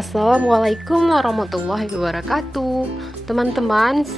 Assalamualaikum warahmatullahi wabarakatuh. Teman-teman,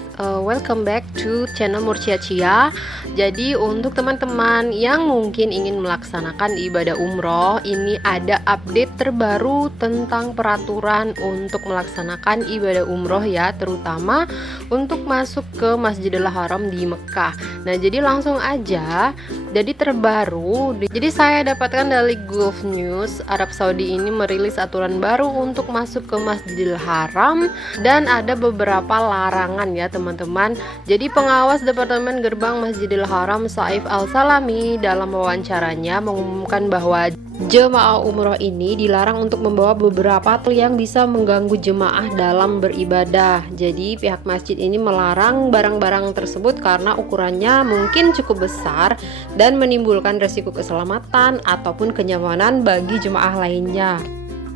welcome back to channel Murcia Cia. Jadi untuk teman-teman yang mungkin ingin melaksanakan ibadah umroh, ini ada update terbaru tentang peraturan untuk melaksanakan ibadah umroh ya, terutama untuk masuk ke Masjidil Haram di Mekah. Nah, jadi langsung aja, jadi terbaru. Jadi saya dapatkan dari Gulf News, Arab Saudi ini merilis aturan baru untuk masuk ke Masjidil Haram dan ada beberapa larangan ya teman-teman. Jadi pengawas Departemen Gerbang Masjidil Haram Saif Al-Salami dalam wawancaranya mengumumkan bahwa jemaah umroh ini dilarang untuk membawa beberapa hal yang bisa mengganggu jemaah dalam beribadah. Jadi pihak masjid ini melarang barang-barang tersebut karena ukurannya mungkin cukup besar dan menimbulkan resiko keselamatan ataupun kenyamanan bagi jemaah lainnya.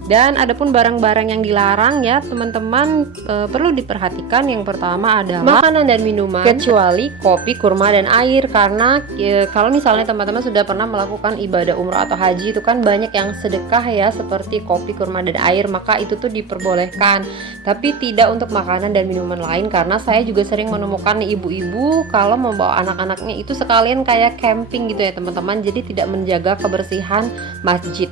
Dan adapun barang-barang yang dilarang ya teman-teman, perlu diperhatikan. Yang pertama adalah makanan dan minuman kecuali kopi, kurma, dan air. Karena kalau misalnya teman-teman sudah pernah melakukan ibadah umroh atau haji, itu kan banyak yang sedekah ya, seperti kopi, kurma, dan air, maka itu tuh diperbolehkan. Tapi tidak untuk makanan dan minuman lain, karena saya juga sering menemukan ibu-ibu kalau membawa anak-anaknya itu sekalian kayak camping gitu ya teman-teman, jadi tidak menjaga kebersihan masjid.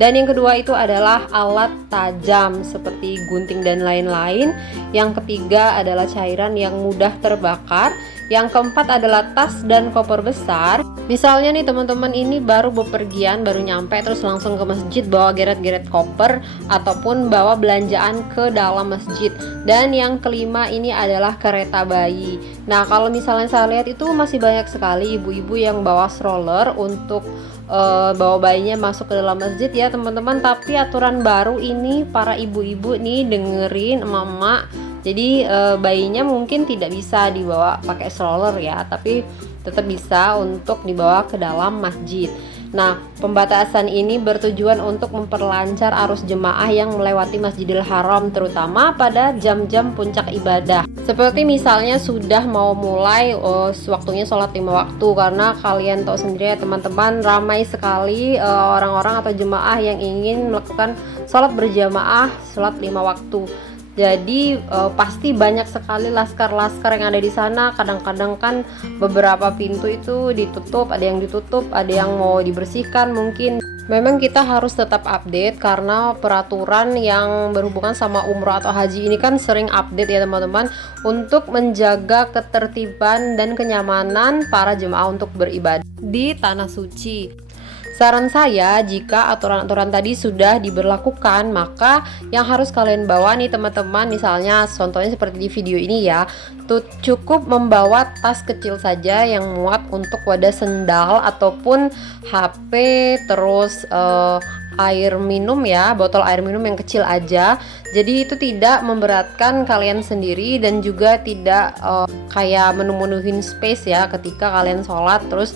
Dan yang kedua itu adalah alat tajam seperti gunting dan lain-lain. Yang ketiga adalah cairan yang mudah terbakar. Yang keempat adalah tas dan koper besar. Misalnya nih teman-teman ini baru bepergian, baru nyampe terus langsung ke masjid bawa geret-geret koper ataupun bawa belanjaan ke dalam masjid. Dan yang kelima ini adalah kereta bayi. Nah, kalau misalnya saya lihat itu masih banyak sekali ibu-ibu yang bawa stroller untuk bawa bayinya masuk ke dalam masjid ya teman-teman. Tapi aturan baru ini para ibu-ibu nih dengerin emak-emak, jadi bayinya mungkin tidak bisa dibawa pakai stroller ya, tapi tetap bisa untuk dibawa ke dalam masjid. Nah, pembatasan ini bertujuan untuk memperlancar arus jemaah yang melewati Masjidil Haram, terutama pada jam-jam puncak ibadah. Seperti misalnya sudah mau mulai waktunya sholat 5 waktu, karena kalian tahu sendiri ya teman-teman, ramai sekali orang-orang atau jemaah yang ingin melakukan sholat berjamaah, sholat 5 waktu. Jadi pasti banyak sekali laskar-laskar yang ada di sana. Kadang-kadang kan beberapa pintu itu ditutup, ada yang ditutup, ada yang mau dibersihkan mungkin. Memang kita harus tetap update karena peraturan yang berhubungan sama umroh atau haji ini kan sering update ya teman-teman, untuk menjaga ketertiban dan kenyamanan para jemaah untuk beribadah di tanah suci. Saran saya, jika aturan-aturan tadi sudah diberlakukan, maka yang harus kalian bawa nih teman-teman, misalnya contohnya seperti di video ini ya, tuh cukup membawa tas kecil saja yang muat untuk wadah sendal ataupun HP, terus air minum ya, botol air minum yang kecil aja. Jadi itu tidak memberatkan kalian sendiri dan juga tidak kayak menuhin space ya ketika kalian sholat. Terus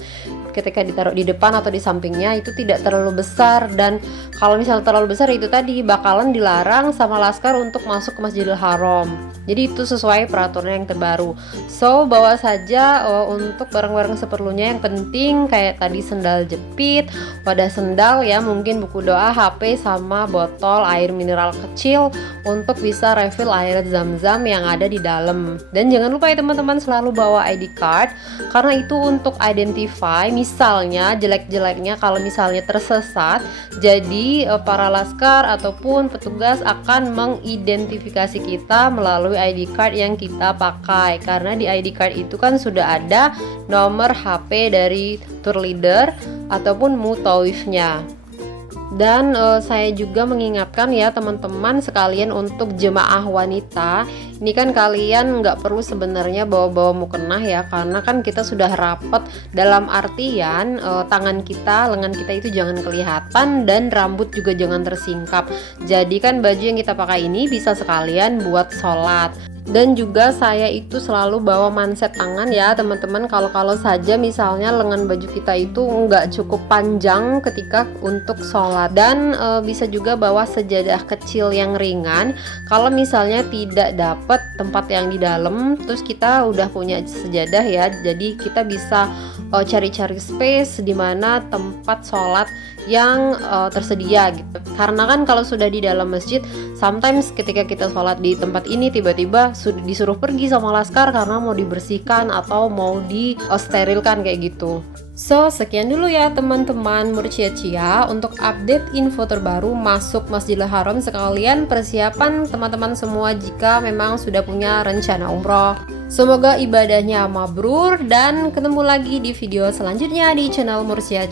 ketika ditaruh di depan atau di sampingnya itu tidak terlalu besar, dan kalau misalnya terlalu besar itu tadi bakalan dilarang sama laskar untuk masuk ke Masjidil Haram. Jadi itu sesuai peraturan yang terbaru. So bawa saja untuk barang-barang seperlunya yang penting, kayak tadi sendal jepit, wadah sendal ya, mungkin buku doa, HP, sama botol air mineral kecil untuk bisa refill air zam-zam yang ada di dalam. Dan jangan lupa ya teman-teman, selalu bawa ID card karena itu untuk identify. Misalnya jelek-jeleknya kalau misalnya tersesat, jadi para laskar ataupun petugas akan mengidentifikasi kita melalui ID card yang kita pakai, karena di ID card itu kan sudah ada nomor HP dari tour leader ataupun mutawifnya. Dan saya juga mengingatkan ya teman-teman sekalian, untuk jemaah wanita ini kan kalian nggak perlu sebenarnya bawa-bawa mukena ya, karena kan kita sudah rapat, dalam artian tangan kita, lengan kita itu jangan kelihatan, dan rambut juga jangan tersingkap. Jadi kan baju yang kita pakai ini bisa sekalian buat sholat. Dan juga saya itu selalu bawa manset tangan ya teman-teman, kalau saja misalnya lengan baju kita itu nggak cukup panjang ketika untuk sholat. Dan bisa juga bawa sejadah kecil yang ringan kalau misalnya tidak dapat tempat yang di dalam, terus kita udah punya sejadah ya, jadi kita bisa cari-cari space di mana tempat sholat yang tersedia gitu. Karena kan kalau sudah di dalam masjid, sometimes ketika kita sholat di tempat ini tiba-tiba disuruh pergi sama laskar karena mau dibersihkan atau mau di sterilkan kayak gitu. So, sekian dulu ya teman-teman Murcia untuk update info terbaru masuk Masjidil Haram, sekalian persiapan teman-teman semua jika memang sudah punya rencana umroh. Semoga ibadahnya mabrur dan ketemu lagi di video selanjutnya di channel Murcia.